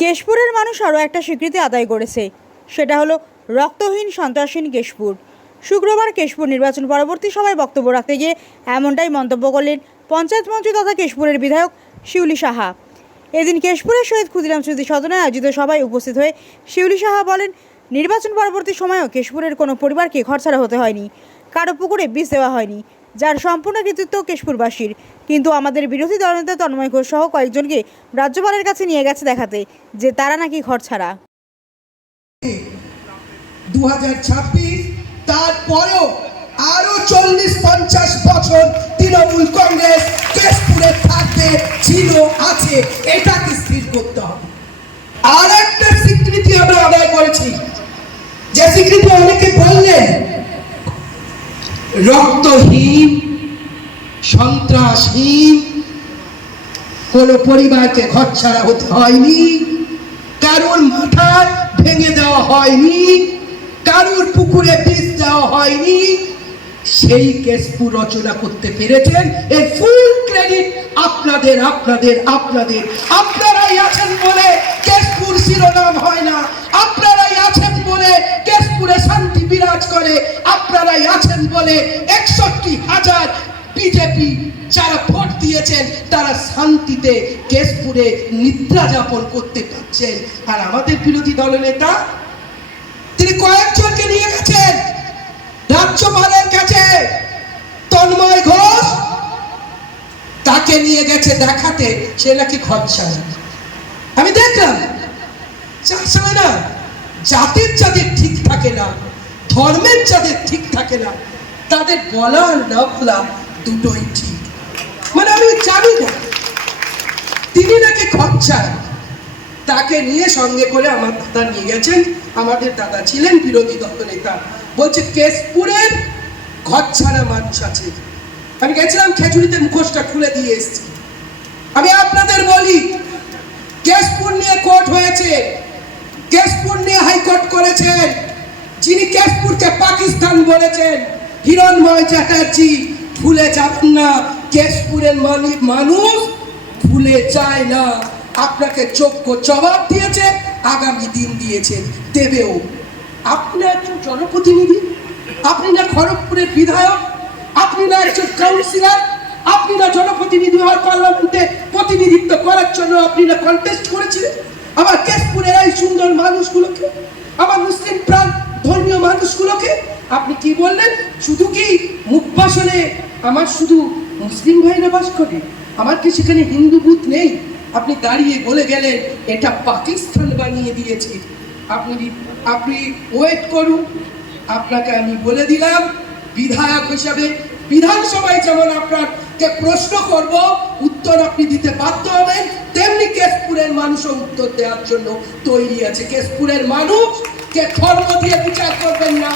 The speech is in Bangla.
কেশপুরের মানুষ আরও একটা স্বীকৃতি আদায় করেছে। সেটা হলো, রক্তহীন সন্ত্রাসহীন কেশপুর। শুক্রবার কেশপুর নির্বাচন পরবর্তী সভায় বক্তব্য রাখতে গিয়ে এমনটাই মন্তব্য করলেন পঞ্চায়েত মন্ত্রী তথা কেশপুরের বিধায়ক শিউলি সাহা। এদিন কেশপুরের শহীদ ক্ষুদিরাম স্মৃতি সদনে আয়োজিত সভায় উপস্থিত হয়ে শিউলি সাহা বলেন, নির্বাচন পরবর্তী সময়েও কেশপুরের কোনো পরিবারকে ঘরছাড়া হতে হয়নি। কারও পুকুরে বিষ দেওয়া হয়নি। যার সম্পূর্ণ কৃতিত্ব কেশপুরবাসীর। কিন্তু আমাদের বিরোধী দলনেতা তন্ময় ঘোষ সহ কয়েকজনকে রাজ্যপালের কাছে নিয়ে গেছে দেখাতে, যে তারা নাকি ঘরছাড়া দু তারপরেও আরও চল্লিশ পঞ্চাশ বছর তৃণমূল কংগ্রেস কেশপুরে থাকবে ছিল, আছে, এটাকে স্থির করতে হবে। আর একটা স্বীকৃতি আমরা আদায় করেছি। যে স্বীকৃতি অনেকে বললেন রক্তহীন, সন্ত্রাসহীন, কোন পরিবারকে ঘর ছাড়া হতে হয়নি, কারোর মাথা ভেঙে দেওয়া হয়নি, কারোর পুকুরে বিষ দেওয়া হয়নি, সেই কেসপুর রচনা করতে পেরেছেন, এর ফুল ক্রেডিট আপনাদের আপনাদের আপনাদের, আপনারাই আছেন বলে আপনারাই আছেন বলে একষট্টি হাজার বিজেপি যারা ভোট দিয়েছেন, তারা শান্তিতে কেশপুরে নিদ্রা যাপন করতে পারছেন। আর আমাদের বিরোধী দলনেতা তিনি কয়েকজনকে নিয়ে গেছেন রাজ্যপালের কাছে। তন্ময় ঘোষ তাকে নিয়ে গেছে দেখাতে, সে নাকি খরচা আমি দেখলাম যার সঙ্গে না। জাতির যাদের ঠিক থাকে না। ধর্মের যাদের ঠিক থাকে না, তাদের বলা আর না বলা দুটোই ঠিক। মানে আমি জানি না। তিনি নাকি খরচা তাকে নিয়ে সঙ্গে করে আমার দাদা নিয়ে গেছেন। আমাদের দাদা ছিলেন বিরোধী দল নেতা। বলছে, কেশপুরের ঘর ছাড়া মানুষ আছে। আমি গেছিলাম খেজুরিতে মুখোশটা খুলে দিয়ে এসেছি। আমি আপনাদের বলি, কেশপুর নিয়ে কোর্ট হয়েছে। কেশপুর নিয়ে হাইকোর্ট করেছেন। যিনি কেশপুরকে পাকিস্তান বলেছেন হিরণময় চ্যাটার্জি, ভুলে যাবেন না কেশপুরের মানি- মানুষ ভুলে যায় না। আপনাকে যোগ্য জবাব দিয়েছে, আগামী দিন দিয়েছে, দেবেও। আপনি একজন জনপ্রতিনিধি, আপনি না খড়গপুরের বিধায়ক, আপনি না একজন কাউন্সিলর আপনি না জনপ্রতিনিধি হওয়ার পার্লামেন্টে প্রতিনিধিত্ব করার জন্য আপনি না কন্টেস্ট করেছিলেন? আমার কেশপুরের এই সুন্দর মানুষগুলোকে, আমার মুসলিম প্রাণ মানুষগুলোকে আপনি কি বললেন? শুধু কি মুখ ভাষণে আমার শুধু মুসলিম ভাইরা বাস করে? আমার কি সেখানে হিন্দু বুথ নেই? আপনি দাঁড়িয়ে বলে গেলেন, এটা পাকিস্তান বানিয়ে দিয়েছে। আপনি আপনি ওয়েট করুন। আপনাকে আমি বলে দিলাম, বিধায়ক হিসাবে বিধানসভায় যেমন আপনাকে প্রশ্ন করব, উত্তর আপনি দিতে বাধ্য হবেন, তেমনি কেশপুরের মানুষও উত্তর দেওয়ার জন্য তৈরি আছে। কেশপুরের মানুষ কে ধর্ম দিয়ে বিচার করবেন না।